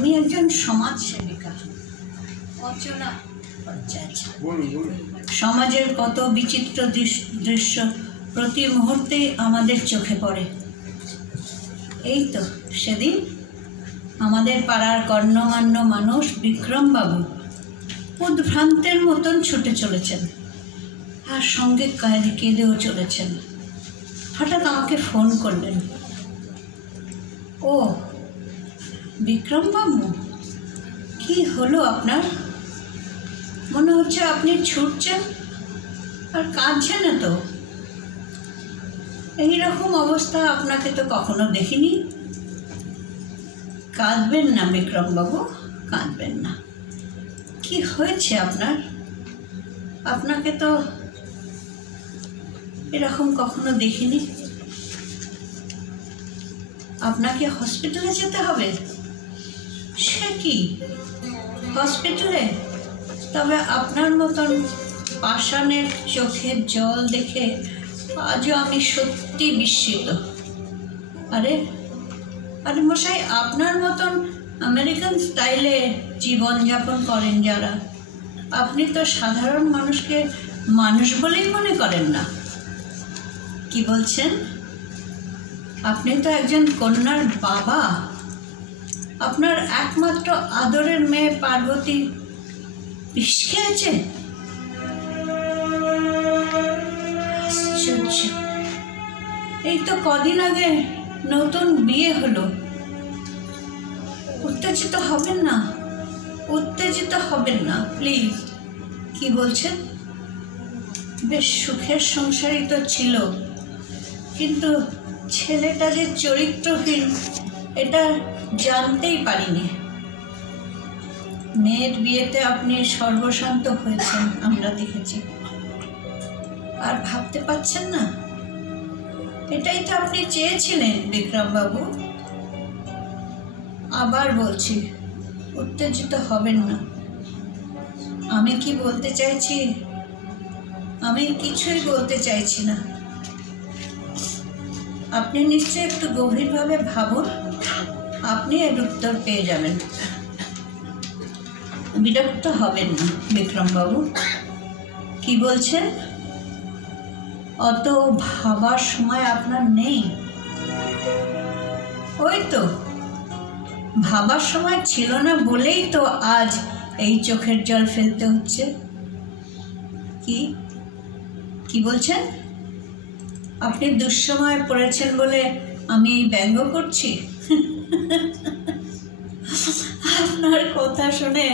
আমি একজন সমাজ সেবিকা অচলা পঞ্চায়েত। সমাজের কত বিচিত্র দৃশ্য প্রতি মুহূর্তে আমাদের চোখে পড়ে। এই তো সেদিন আমাদের পাড়ার গণ্যমান্য মানুষ বিক্রমবাবু উদ্ভ্রান্তের মতন ছুটে চলেছেন আর সঙ্গে কেঁদেও চলেছেন। হঠাৎ আমাকে ফোন করলেন। ও বিক্রমবাবু, কি হলো আপনার? মনে হচ্ছে আপনি ছুটছেন আর কাঁদছেন। তো এইরকম অবস্থা আপনাকে তো কখনো দেখিনি। কাঁদবেন না বিক্রমবাবু, কাঁদবেন না। কি হয়েছে আপনার? আপনাকে তো এরকম কখনো দেখিনি। আপনাকে হসপিটালে যেতে হবে? সে কি, হসপিটালে? তবে আপনার মতন পাষাণের চোখের জল দেখে আজও আমি সত্যি বিস্মিত। আরে আরে মশাই, আপনার মতন আমেরিকান স্টাইলে জীবনযাপন করেন যারা, আপনি তো সাধারণ মানুষকে মানুষ বলেই মনে করেন না। কি বলছেন? আপনি তো একজন কন্যার বাবা। আপনার একমাত্র আদরের মেয়ে পার্বতী বিষ খেয়েছে? আশ্চর্য! এই তো কদিন আগে নতুন বিয়ে হলো। উত্তেজিত হবেন না, উত্তেজিত হবেন না প্লিজ। কি বলছেন? বেশ সুখের সংসারই তো ছিল, কিন্তু ছেলেটা যে চরিত্রহীন এটা জানতেই পারিনি। মেয়ের বিয়েতে আপনি সর্বশান্ত হয়েছেন আমরা দেখেছি, আর ভাবতে পারছেন না? এটাই তো আপনি চেয়েছিলেন বিক্রমবাবু। আবার বলছি, উত্তেজিত হবেন না। আমি কি বলতে চাইছি? আমি কিছুই বলতে চাইছি না। আপনি নিশ্চয়ই একটু গভীরভাবে ভাবুন, আপনি এর উত্তর পেয়ে যাবেন। বিরক্ত হবেন না বিক্রমবাবু। কি বলছেন? অত ভাবার সময় আপনার নেই? ওই তো ভাবার সময় ছিল না বলেই তো আজ এই চোখের জল ফেলতে হচ্ছে। কি কি বলছেন? আপনি দুঃসময়ে পড়েছেন বলে আমি এই ব্যঙ্গ করছি? আপনার কথা শুনে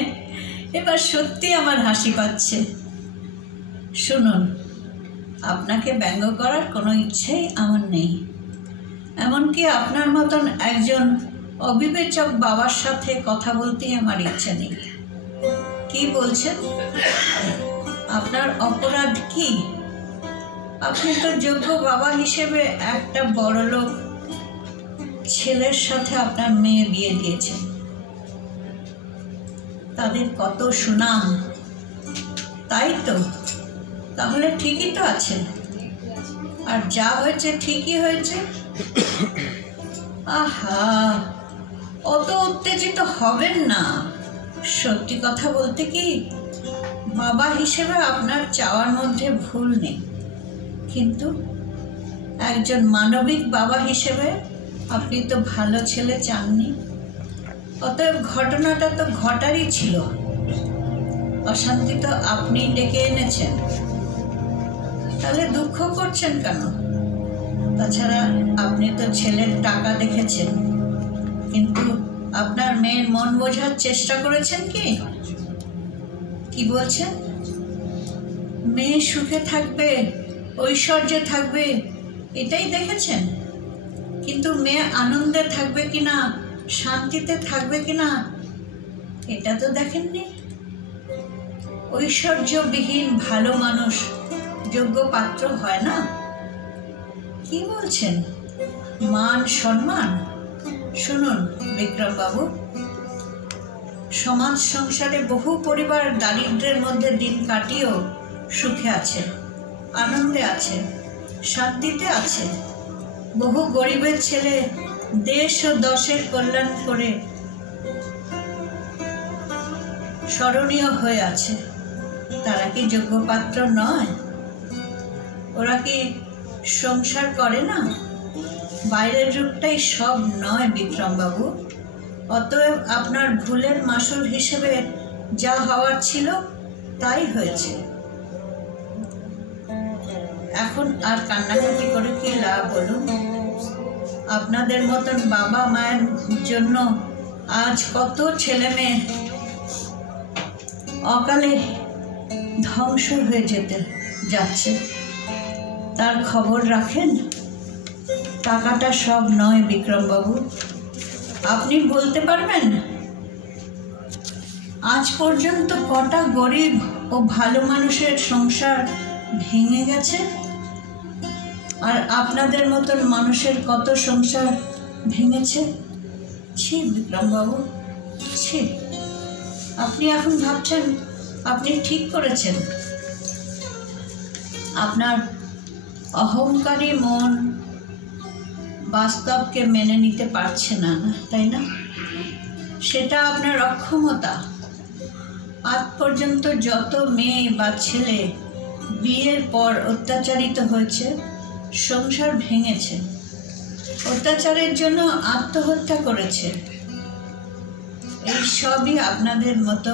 এবার সত্যি আমার হাসি পাচ্ছে। শুনুন, আপনাকে ব্যঙ্গ করার কোনো ইচ্ছেই আমার নেই। এমনকি আপনার মতন একজন অবিবেচক বাবার সাথে কথা বলতেই আমার ইচ্ছে নেই। কি বলছেন? আপনার অপরাধ কি? আপনি তো যোগ্য বাবা হিসেবে একটা বড়লোক ছেলের সাথে আপনার মেয়ে বিয়ে দিয়েছেন। তাদের কত সুনাম, তাই তো? তাহলে ঠিকই তো আছে। আর যা হয়েছে ঠিকই হয়েছে। আহা, অত উত্তেজিত হবেন না। সত্যি কথা বলতে কি, বাবা হিসেবে আপনার চাওয়ার মধ্যে ভুল নেই, কিন্তু একজন মানবিক বাবা হিসেবে আপনি তো ভালো ছেলে চাননি। অতএব ঘটনাটা তো ঘটারই ছিল। অশান্তি তো আপনি ডেকে এনেছেন। তাহলে দুঃখ করছেন কেন? তাছাড়া আপনি তো ছেলের টাকা দেখেছেন, কিন্তু আপনার মেয়ের মন বোঝার চেষ্টা করেছেন কি? কি বলছেন? মেয়ে সুখে থাকবে, ঐশ্বর্যে থাকবে, এটাই দেখেছেন, কিন্তু মেয়ে আনন্দে থাকবে কিনা, শান্তিতে থাকবে কিনা এটা তো দেখেননি। ঐশ্বর্যবিহীন ভালো মানুষ যোগ্য পাত্র হয় না। কি বলছেন? মান সম্মান? শুনুন বিক্রমবাবু, সমাজ সংসারে বহু পরিবার দারিদ্র্যের মধ্যে দিন কাটিয়েও সুখে আছে, আনন্দে আছে, শান্তিতে আছে। বহু গরিবের ছেলে দেশ ও দশের কল্যাণ করে স্মরণীয় হয়ে আছে, তারা কি যোগ্য পাত্র নয়? ওরা কি সংসার করে না? বাইরের রূপটাই সব নয় বিক্রমবাবু। অতএব আপনার ভুলের মাসুল হিসেবে যা হওয়ার ছিল তাই হয়েছে। এখন আর কান্নাকাটি করে কি লাভ বলুন? আপনাদের মতন বাবা মায়ের জন্য আজ কত ছেলে মেয়ে অকালে ধ্বংস হয়ে যেতে যাচ্ছে, তার খবর রাখেন? টাকাটা সব নয় বিক্রমবাবু। আপনি বলতে পারবেন আজ পর্যন্ত কটা গরিব ও ভালো মানুষের সংসার ভেঙে গেছে, আর আপনাদের মতন মানুষের কত সংসার ভেঙেছে? ছি বিক্রমবাবু, ছি। আপনি এখন ভাবছেন আপনি ঠিক করেছেন। আপনার অহংকারী মন বাস্তবকে মেনে নিতে পারছে না, তাই না? সেটা আপনার অক্ষমতা। আজ পর্যন্ত যত মেয়ে বা ছেলে বিয়ের পর অত্যাচারিত হয়েছে, সংসার ভেঙেছে, অত্যাচারের জন্য আত্মহত্যা করেছে, এই সবই আপনাদের মতো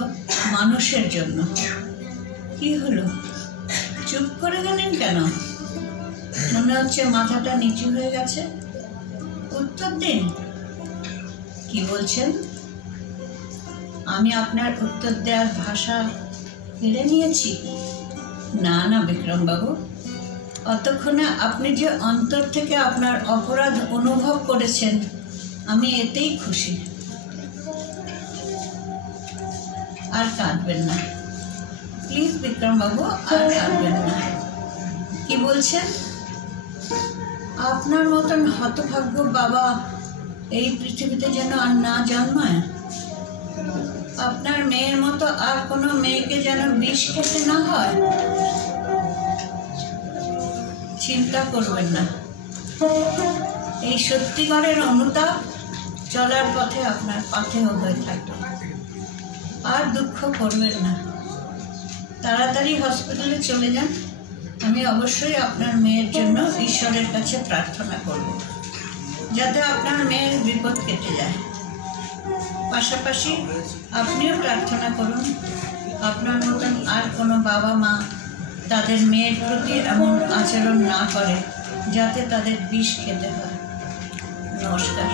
মানুষের জন্য। কি হলো, চুপ করে গেলেন কেন? মনে হচ্ছে মাথাটা নিচু হয়ে গেছে। উত্তর দিন, কি বলছেন? আমি আপনার উত্তর দেওয়ার ভাষা কেড়ে নিয়েছি? না না বিক্রমবাবু, অতক্ষণে আপনি যে অন্তর থেকে আপনার অপরাধ অনুভব করেছেন, আমি এতেই খুশি। আর কাঁদবেন না প্লিজ বিক্রমবাবু, আর কাঁদবেন না। কি বলছেন? আপনার মতন হতভাগ্য বাবা এই পৃথিবীতে যেন আর না জন্মায়। আপনার মেয়ের মতো আর কোনো মেয়েকে যেন বিষ খেতে না হয়। চিন্তা করবেন না, এই সত্যিকারের অনুতাপ চলার পথে আপনার পাথেয় হয়ে থাকবে। আর দুঃখ করবেন না, তাড়াতাড়ি হসপিটালে চলে যান। আমি অবশ্যই আপনার মেয়ের জন্য ঈশ্বরের কাছে প্রার্থনা করব, যাতে আপনার মেয়ের বিপদ কেটে যায়। পাশাপাশি আপনিও প্রার্থনা করুন আপনার মতন আর কোনো বাবা মা তাদের মেয়ের প্রতি এমন আচরণ না করে যাতে তাদের বিষ খেতে হয়। নমস্কার।